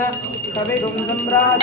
कविगुं सम्राज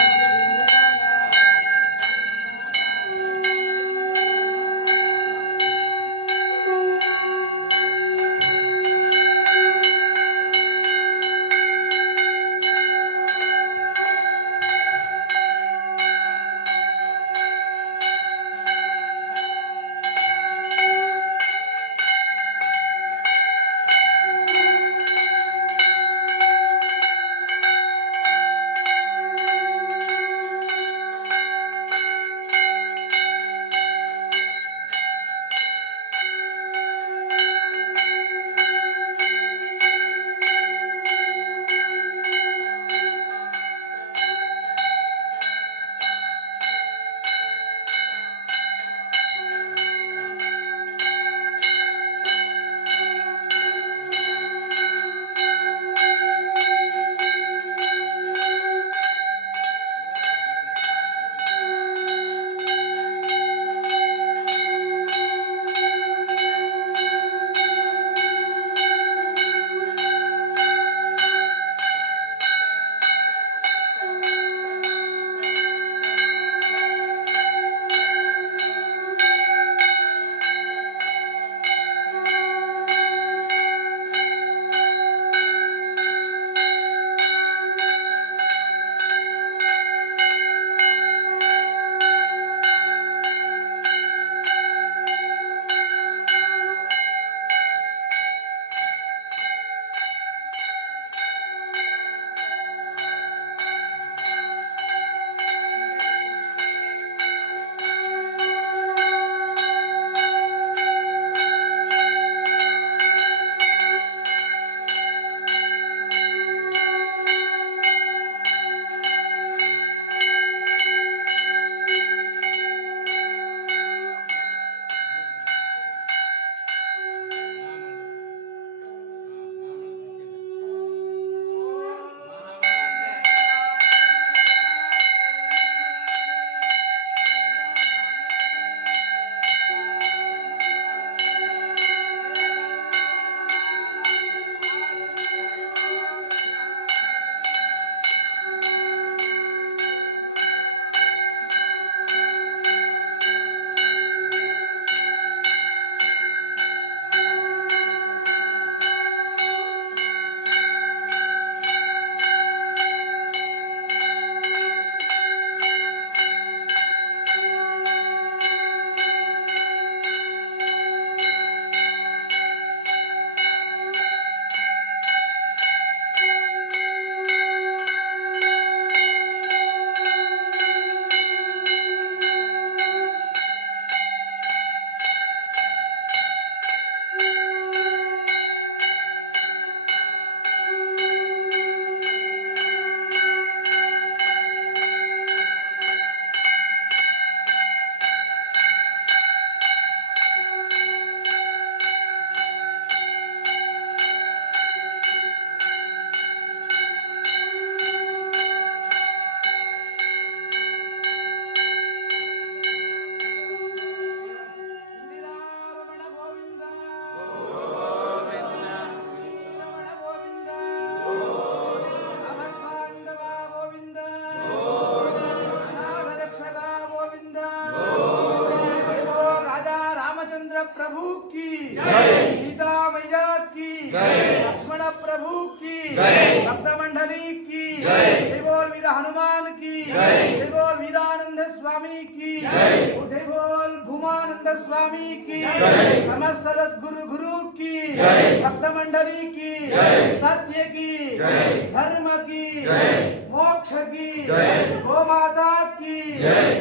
प्रभु की जय, सीता मैया की जय, लक्ष्मण प्रभु की जय, भक्त मंडली की जय, जय बोल वीर हनुमान की जय, जय बोल वीरानंद स्वामी की जय, जय बोल भूमानंद स्वामी की जय, समस्त सद्गुरु गुरु की जय, भक्त मंडली की जय, सत्य की जय, धर्म की जय, मोक्ष की जय, गो माता की जय,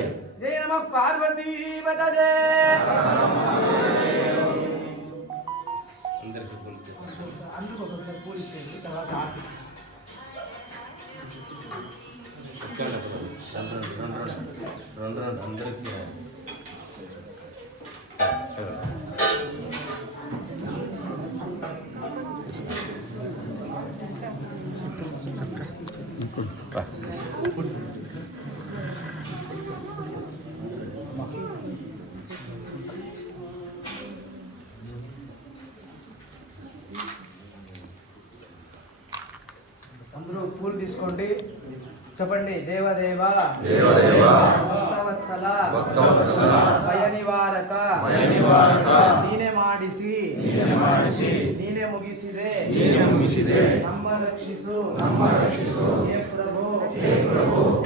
जय नमः पार्वती पतये। అందరికీ అందరూ పూలు తీసుకోండి. చేసుకోండి. చెప్పండి. దేవదేవ దేవదేవ ಭಕ್ತವತ್ಸಲ ಭಕ್ತವತ್ಸಲ ಭಯ ನಿವಾರಕ ಭಯ ನಿವಾರಕ ನೀನೆ ಮಾಡಿಸಿ ನೀನೆ ಮುಗಿಸಿದೆ ನಮ್ಮ ರಕ್ಷಿಸು ಹೇ ಪ್ರಭು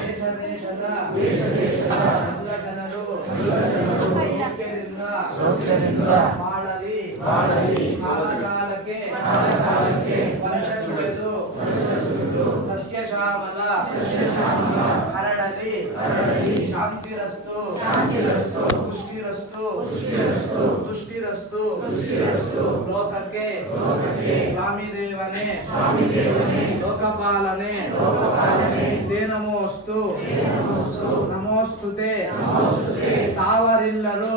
ದೇಶ ದೇಶದ ಎಲ್ಲ ಜನರು ಸೌಖ್ಯದಿಂದ ಬಾಳಲಿ ಕಾಲಕಾಲಕ್ಕೆ ವರ್ಷ ಸುಳಿದು ಸಸ್ಯ ಶ್ಯಾಮಲ ಹರಡಲಿ ಶಾಂತಿರಸ್ತು ತುಷ್ಟಿರಸ್ತು ಲೋಕಕ್ಕೆ ಸ್ವಾಮಿ ದೇವನೇ ಲೋಕಪಾಲನೆ ತೇ ನಮೋಸ್ತು ನಮೋಸ್ತುತೆ ತಾವರಿಲ್ಲರು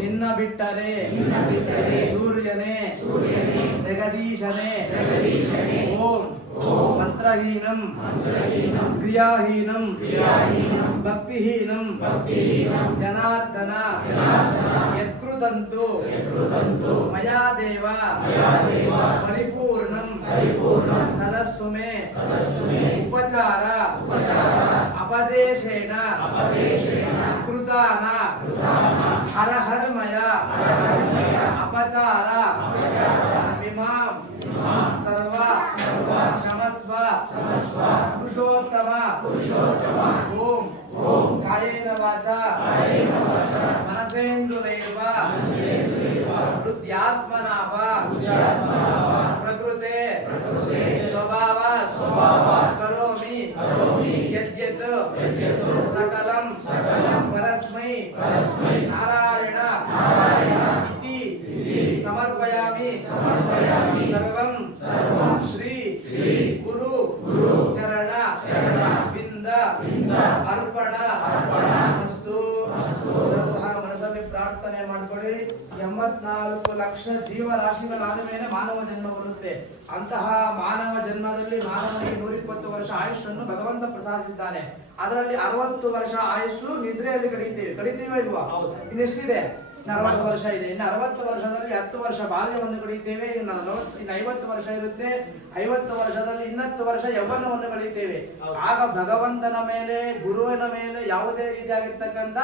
ನಿನ್ನ ಬಿಟ್ಟರೆ ಸೂರ್ಯನೇ ಜಗದೀಶನೇ ಓಂ ಮಂತ್ರಹೀನಂ ಕ್ರಿಯಾಹೀನಂ ಭಕ್ತಿಹೀನಂ ಜನಾರ್ದನ ಯತ್ಕೃತಂತು ಮಯಾ ದೇವ ಪರಿಪೂರ್ಣಂ ತದಸ್ತು ಮೇ ಉಪಚಾರ ಅಪದೇಶೇನ ಕೃತಾನ ಹರಹರ್ಮಯ ಅಪಚಾರ ವಿಮಾಂ ಸರ್ವ ಕ್ಷಮಸ್ವ ಪುರುಷೋತ್ತಮ ಓಂ ಕಾಯೇನ ವಾಚಾ ಮನಸೇಂದ್ರಿಯೈರ್ವ ಹೃದ್ಯಾತ್ಮನಾ ವಾ ಪ್ರಕೃತೆ ಸ್ವಭಾವಾತ್ ಕರೋಮಿ ಯದ್ಯತ್ ಸಕಲಂ ಪರಸ್ಮೈ ನಾರಾಯಣ ಇತಿ ಸಮರ್ಪಯಾಮಿ ಸರ್ವಂ ಶ್ರೀ ಗುರು ಚರಣ ಬಿಂದ ಅರ್ಪಣ ಅಸ್ತು. ಸಹ ಮನಸ್ಸಲ್ಲಿ ಪ್ರಾರ್ಥನೆ ಮಾಡಿಕೊಳ್ಳಿ. 84 ಲಕ್ಷ ಜೀವರಾಶಿಗಳಾದ ಮೇಲೆ ಮಾನವ ಜನ್ಮ ಬರುತ್ತೆ. ಅಂತಹ ಮಾನವ ಜನ್ಮದಲ್ಲಿ ಮಾನವನಿಗೆ 120 ವರ್ಷ ಆಯುಷನ್ನು ಭಗವಂತ ಪ್ರಸಾದಿಸಿದ್ದಾನೆ. ಅದರಲ್ಲಿ 60 ವರ್ಷ ಆಯುಷು ನಿದ್ರೆಯಲ್ಲಿ ಕಳೀತೀವ ಇಲ್ವಾ? ಇನ್ನೆಷ್ಟಿದೆ? 40 ವರ್ಷ ಇದೆ. ಇನ್ನು 60 ವರ್ಷದಲ್ಲಿ 10 ವರ್ಷ ಬಾಲ್ಯವನ್ನು ಕಳೀತೇವೆ. ಇನ್ನು 50 ವರ್ಷ ಇರುತ್ತೆ. 50 ವರ್ಷದಲ್ಲಿ 10 ವರ್ಷ ಯೌವನವನ್ನು ಕಳೀತೇವೆ. ಆಗ ಭಗವಂತನ ಮೇಲೆ ಗುರುವಿನ ಮೇಲೆ ಯಾವುದೇ ರೀತಿಯಾಗಿರ್ತಕ್ಕಂಥ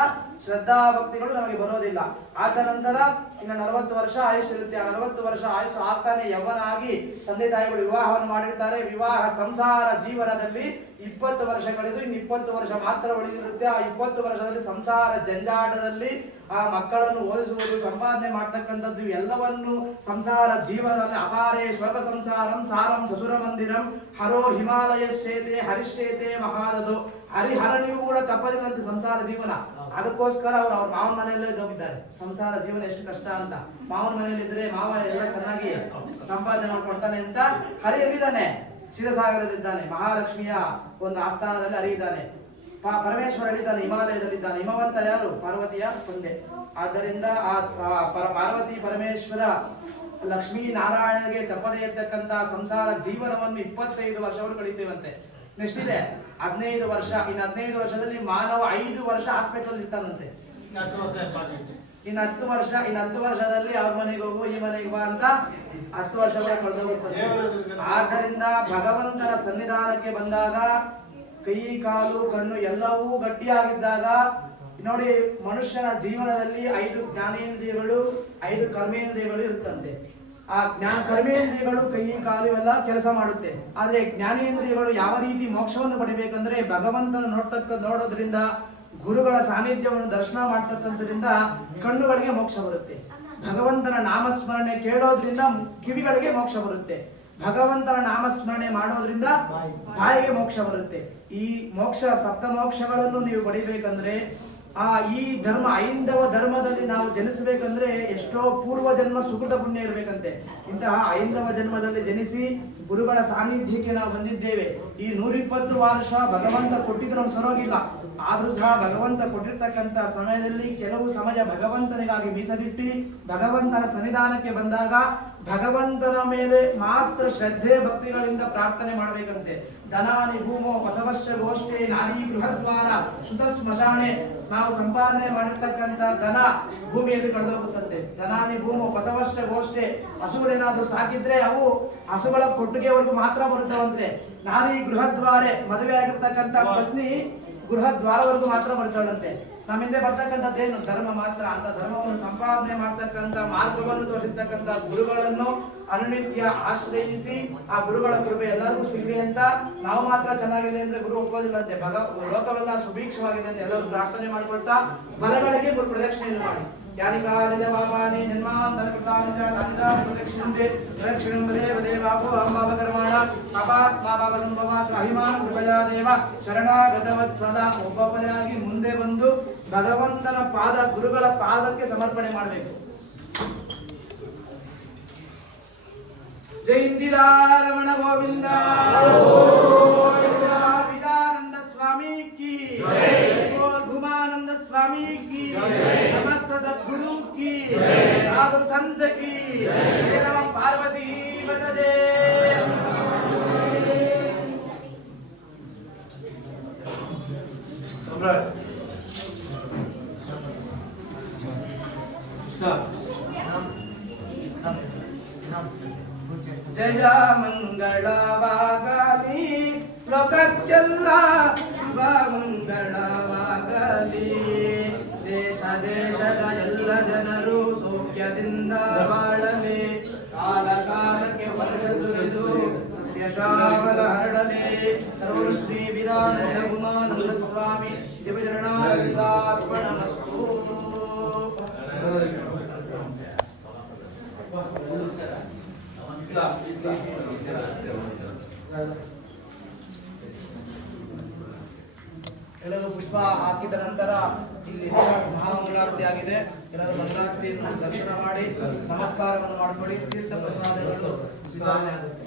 ಶ್ರದ್ಧಾ ಭಕ್ತಿಗಳು ನಮಗೆ ಬರೋದಿಲ್ಲ. ಆದ ನಂತರ ಇನ್ನು 40 ವರ್ಷ ಆಯುಷ್ ಇರುತ್ತೆ. 40 ವರ್ಷ ಆಯುಷ್ ಆಗ್ತಾನೆ ಯೌವನ ಆಗಿ ತಂದೆ ತಾಯಿಗಳು ವಿವಾಹವನ್ನು ಮಾಡಿರ್ತಾರೆ. ವಿವಾಹ ಸಂಸಾರ ಜೀವನದಲ್ಲಿ 20 ವರ್ಷ ಕಳೆದು ಇನ್ನು 20 ವರ್ಷ ಮಾತ್ರ ಉಳಿದಿರುತ್ತೆ. ಆ 20 ವರ್ಷದಲ್ಲಿ ಸಂಸಾರ ಜಂಜಾಟದಲ್ಲಿ ಆ ಮಕ್ಕಳನ್ನು ಓದಿಸುವುದು, ಸಂಪಾದನೆ ಮಾಡ್ತಕ್ಕಂಥದ್ದು ಎಲ್ಲವನ್ನು ಸಂಸಾರ ಜೀವನದಲ್ಲಿ ಅಪಾರೇ ಸ್ವರ್ಗ ಸಂಸಾರಂ ಸಾರಂ ಸಸುರ ಮಂದಿರಂ ಹರೋ ಹಿಮಾಲಯ ಶೇತೆ ಹರಿಶ್ಚೇತೆ ಮಹಾದದು. ಹರಿಹರನಿಗೂ ಕೂಡ ತಪ್ಪದಿಲ್ಲಂತೆ ಸಂಸಾರ ಜೀವನ. ಅದಕ್ಕೋಸ್ಕರ ಅವ್ರ ಮಾವನ ಮನೆಯಲ್ಲೇ ಹೋಗಿದ್ದಾರೆ. ಸಂಸಾರ ಜೀವನ ಎಷ್ಟು ಕಷ್ಟ ಅಂತ. ಮಾವನ ಮನೆಯಲ್ಲಿ ಇದ್ರೆ ಮಾವ ಎಲ್ಲ ಚೆನ್ನಾಗಿ ಸಂಪಾದನೆ ಮಾಡ್ಕೊಳ್ತಾನೆ ಅಂತ ಹರಿ ಎಲ್ಲಿದ್ದಾನೆ? ಕ್ಷೀರಸಾಗರದಲ್ಲಿದ್ದಾನೆ. ಮಹಾಲಕ್ಷ್ಮಿಯ ಒಂದು ಆಸ್ಥಾನದಲ್ಲಿ ಹರಿಯಿದ್ದಾನೆ. ಪರಮೇಶ್ವರ ಹೇಳಿದ್ದಾನೆ ಹಿಮಾಲಯದಲ್ಲಿದ್ದಾನೆ. ಹಿಮವಂತ ಯಾರು? ಪಾರ್ವತಿಯ ತಂದೆ. ಆದ್ದರಿಂದ ಆ ಪಾರ್ವತಿ ಪರಮೇಶ್ವರ ಲಕ್ಷ್ಮೀ ನಾರಾಯಣಗೆ ತಪ್ಪದೇ ಇರ್ತಕ್ಕಂಥ ಸಂಸಾರ ಜೀವನವನ್ನು 25 ವರ್ಷವರು ಕಳೀತೇವಂತೆ. ನೆಕ್ಸ್ಟ್ ಇದೆ 15 ವರ್ಷ. ಇನ್ನು 15 ವರ್ಷದಲ್ಲಿ ಮಾನವ 5 ವರ್ಷ ಹಾಸ್ಪಿಟಲ್ ಇರ್ತಾನಂತೆ. ಇನ್ನು 10 ವರ್ಷದಲ್ಲಿ ಅವ್ರ ಮನೆಗೆ ಹೋಗು ಈ ಮನೆಗೆ ಬಾ ಅಂತ 10 ವರ್ಷಗಳ ಕಳೆದೋಗುತ್ತದೆ. ಆದ್ದರಿಂದ ಭಗವಂತನ ಸನ್ನಿಧಾನಕ್ಕೆ ಬಂದಾಗ ಕೈ ಕಾಲು ಕಣ್ಣು ಎಲ್ಲವೂ ಗಟ್ಟಿಯಾಗಿದ್ದಾಗ ನೋಡಿ, ಮನುಷ್ಯನ ಜೀವನದಲ್ಲಿ 5 ಜ್ಞಾನೇಂದ್ರಿಯಗಳು 5 ಕರ್ಮೇಂದ್ರಿಯಗಳು ಇರುತ್ತಂತೆ. ಆ ಕರ್ಮೇಂದ್ರಿಯಗಳು ಕೈ ಕಾಲು ಎಲ್ಲ ಕೆಲಸ ಮಾಡುತ್ತೆ. ಆದ್ರೆ ಜ್ಞಾನೇಂದ್ರಿಯಗಳು ಯಾವ ರೀತಿ ಮೋಕ್ಷವನ್ನು ಪಡಿಬೇಕಂದ್ರೆ ಭಗವಂತನ ನೋಡೋದ್ರಿಂದ, ಗುರುಗಳ ಸಾನ್ನಿಧ್ಯವನ್ನು ದರ್ಶನ ಮಾಡ್ತಕ್ಕಂಥದ್ರಿಂದ ಕಣ್ಣುಗಳಿಗೆ ಮೋಕ್ಷ ಬರುತ್ತೆ. ಭಗವಂತನ ನಾಮಸ್ಮರಣೆ ಕೇಳೋದ್ರಿಂದ ಕಿವಿಗಳಿಗೆ ಮೋಕ್ಷ ಬರುತ್ತೆ. ಭಗವಂತನ ನಾಮಸ್ಮರಣೆ ಮಾಡೋದ್ರಿಂದ ಬಾಯಿಗೆ ಮೋಕ್ಷ ಬರುತ್ತೆ. ಈ ಮೋಕ್ಷ ಸಪ್ತ ಮೋಕ್ಷಗಳನ್ನು ನೀವು ಪಡಿಬೇಕಂದ್ರೆ ಈ ಧರ್ಮ ಐಂದವ ಧರ್ಮದಲ್ಲಿ ನಾವು ಜನಿಸಬೇಕಂದ್ರೆ ಎಷ್ಟೋ ಪೂರ್ವ ಜನ್ಮ ಸುಕೃತ ಪುಣ್ಯ ಇರಬೇಕಂತೆ. ಇಂತಹ ಐಂದವ ಜನ್ಮದಲ್ಲಿ ಜನಿಸಿ ಗುರುಗಳ ಸಾನ್ನಿಧ್ಯಕ್ಕೆ ನಾವು ಬಂದಿದ್ದೇವೆ. ಈ 120 ವರ್ಷ ಭಗವಂತ ಕೊಟ್ಟಿದ್ರು ನಾವು ಸರೋಗಿಲ್ಲ. ಆದ್ರೂ ಸಹ ಭಗವಂತ ಕೊಟ್ಟಿರ್ತಕ್ಕಂಥ ಸಮಯದಲ್ಲಿ ಕೆಲವು ಸಮಯ ಭಗವಂತನಿಗಾಗಿ ಮೀಸಲಿಟ್ಟು ಭಗವಂತನ ಸನ್ನಿಧಾನಕ್ಕೆ ಬಂದಾಗ ಭಗವಂತನ ಮೇಲೆ ಮಾತ್ರ ಶ್ರದ್ಧೆ ಭಕ್ತಿಗಳಿಂದ ಪ್ರಾರ್ಥನೆ ಮಾಡಬೇಕಂತೆ. ಧನಾನಿ ಭೂಮೋ ಬಸವಶ್ಚ ಗೋಷ್ಠೆ ನಾನೀ ಗೃಹದ್ವಾರ ಸುತ ಸ್ಮಶಾನೆ. ನಾವು ಸಂಪಾದನೆ ಮಾಡಿರ್ತಕ್ಕಂಥ ಧನ ಭೂಮಿಯಲ್ಲಿ ಕಳೆದೋಗುತ್ತಂತೆ. ಧನಾನಿ ಭೂಮೋ ಬಸವಶ್ಚ ಗೋಷ್ಠೆ. ಹಸುಗಳೇನಾದ್ರೂ ಸಾಕಿದ್ರೆ ಅವು ಹಸುಗಳ ಕೊಟ್ಟಿಗೆವರೆಗೂ ಮಾತ್ರ ಬರುತ್ತವಂತೆ. ನಾನೀ ಗೃಹದ್ವಾರೆ, ಮದುವೆ ಆಗಿರ್ತಕ್ಕಂಥ ಪತ್ನಿ ಗೃಹದ್ವಾರವರೆಗೂ ಮಾತ್ರ ಬರ್ತಾಳಂತೆ. ನಮ್ಮಿಂದ ಬರ್ತಕ್ಕಂಥದ್ದೇನು ಧರ್ಮ ಮಾತ್ರ. ಅಂತ ಧರ್ಮವನ್ನು ಸಂಪಾದನೆ ಮಾಡ್ತಕ್ಕಂಥ ಮಾರ್ಗವನ್ನು ತೋರಿಸತಕ್ಕಂಥ ಗುರುಗಳನ್ನು ಅನುನಿತ್ಯ ಆಶ್ರಯಿಸಿ ಆ ಗುರುಗಳ ಕೃಪೆ ಎಲ್ಲರಿಗೂ ಸಿಗಲಿ ಅಂತ ನಾವು ಮಾತ್ರ ಚೆನ್ನಾಗಿದೆ ಅಂದ್ರೆ ಗುರು ಒಪ್ಪೋದಿಲ್ಲಂತೆ. ಲೋಕವೆಲ್ಲ ಸುಭೀಕ್ಷವಾಗಿದೆ ಅಂತ ಎಲ್ಲರೂ ಪ್ರಾರ್ಥನೆ ಮಾಡ್ಕೊಳ್ತಾ ಬಲಗಳಿಗೆ ಗುರು ಪ್ರದಕ್ಷಿಣೆ ಮಾಡಿ. ಯಾನಿಕಾನಿ ಚ ಪಾಪಾನಿ ಜನ್ಮಾಂತರ ಕೃತಾನಿ ಚ ತಾನಿ ಪ್ರದಕ್ಷಿಣಂತೆ ಪ್ರದಕ್ಷಿಣಂ ವದೇ ವದೇ ಬಾಪು ಅಹಂ ಕರ್ಮಾಣ ಪಾಪಾತ್ ಪಾಪಸಂಭವಾತ್ ಅಹಿಮಾನ್ ಕೃಪಯಾ ದೇವ ಶರಣಾಗತವತ್ಸಲ. ಒಬ್ಬೊಬ್ಬನಾಗಿ ಮುಂದೆ ಬಂದು ಭಗವಂತನ ಪಾದ, ಗುರುಗಳ ಪಾದಕ್ಕೆ ಸಮರ್ಪಣೆ ಮಾಡಬೇಕು. ಜೈ ಇಂದಿರಾರಮಣ ಗೋವಿಂದ, ವಿದಾನಂದ ಸ್ವಾಮಿ ಕಿ ಭೂಮಾನಂದ ಸ್ವಾಮಿ ಕಿ, ಸಮಸ್ತ ಸದ್ಗುರು ಕಿ, ಸಾಧು ಸಂತ ಕಿ, ನಮ ಪಾರ್ವತಿ ಬದಲೇ. ಜಯ ಮಂಗಳವಾಗಲಿ, ಲೋಕಕ್ಕೆಲ್ಲ ಶುಭ ಮಂಗಳವಾಗಲಿ. ದೇಶ ದೇಶದ ಎಲ್ಲ ಜನರು ಸೌಖ್ಯದಿಂದ ಬಾಳಲಿ. ಕಾಲ ಕಾಲಕ್ಕೆ ವರ್ಷ ಸುರಿದು ಸಸ್ಯ ಶ್ಯಾಮಲ ಹರಡಲಿ. ಸರ್ವ ಶ್ರೀ ವೀರಾನಂದ ಉಮಾನಂದ ಸ್ವಾಮಿ ದಿವ್ಯಚರಣಾರ್ಪಣಮಸ್ತು. ಎಲ್ಲರೂ ಪುಷ್ಪ ಹಾಕಿದ ನಂತರ ಇಲ್ಲಿ ಮಹಾಮಂಗಳಾರತಿ ಆಗಿದೆ. ಎಲ್ಲರೂ ಮಂಗಳಾರತಿಯನ್ನು ದರ್ಶನ ಮಾಡಿ ನಮಸ್ಕಾರವನ್ನು ಮಾಡಿಕೊಳ್ಳಿ. ತೀರ್ಥ ಪ್ರಸಾದಗಳು ವಿತರಣೆ ಆಗುತ್ತೆ.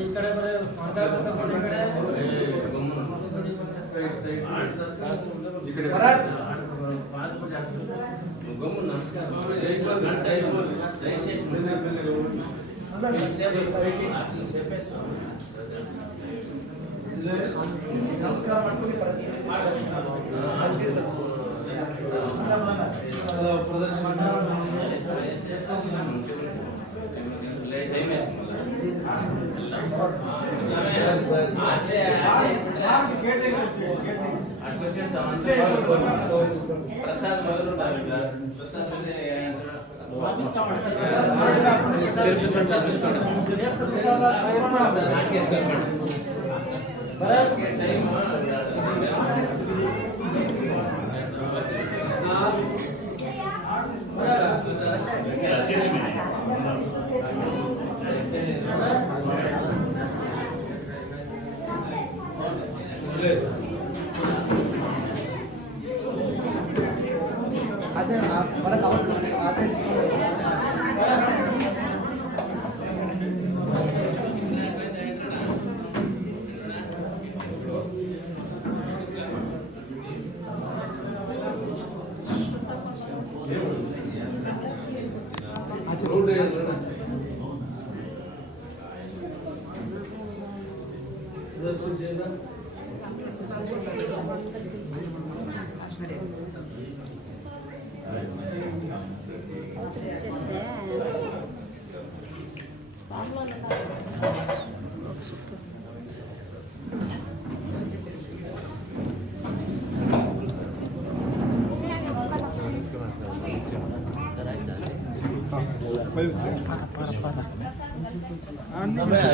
ಈ ಕಡೆ ಬರೀ ನಮಸ್ಕಾರ ಮಾಡ್ಕೊಳ್ಳಿ.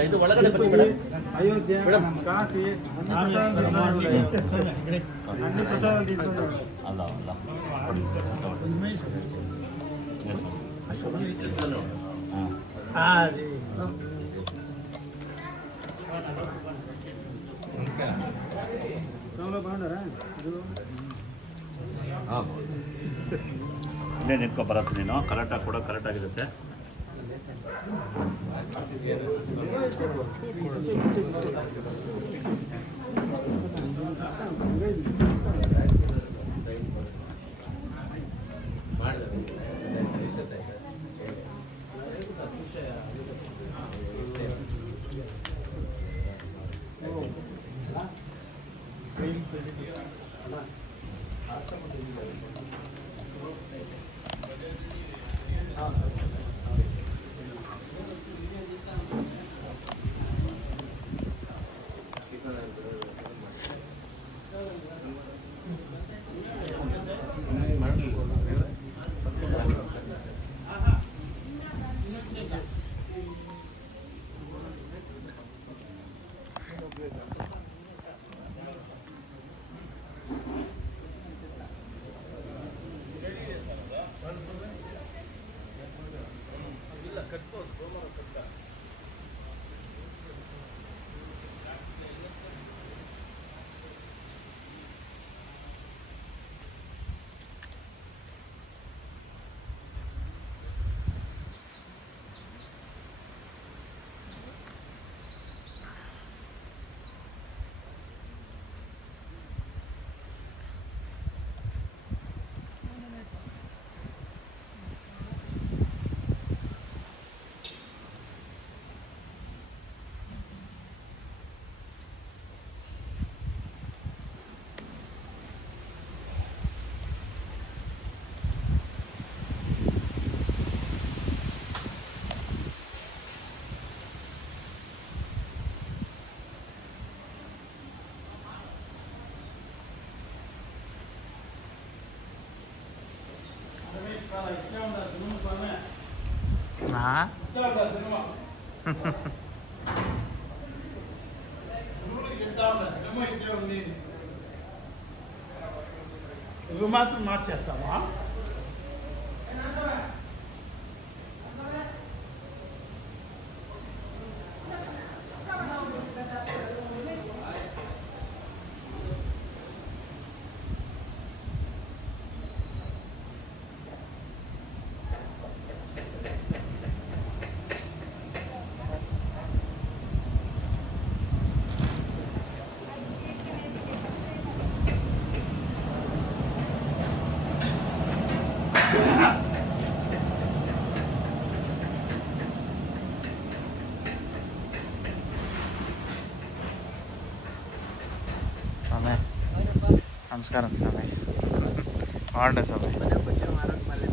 ಇದು ಒಳಗಡೆ ಬನ್ನಿ ಮೇಡಮ್. ಅಯೋಧ್ಯೆ ಕಾಶಿ ಅಲ್ಲ ಇಲ್ಲೇ ನಿಂತ್ಕೊ ಬರತ್ತೆ ನೀನು. ಕರೆಕ್ಟಾಗಿ ಕೂಡ ಕರೆಕ್ಟ್ ಆಗಿರುತ್ತೆ. ಮಾಡಿದೆ ఇవి మాత్రం మార్చేస్తామా? స్వామి నమస్కారం స్వామి బాగుండే స్వామి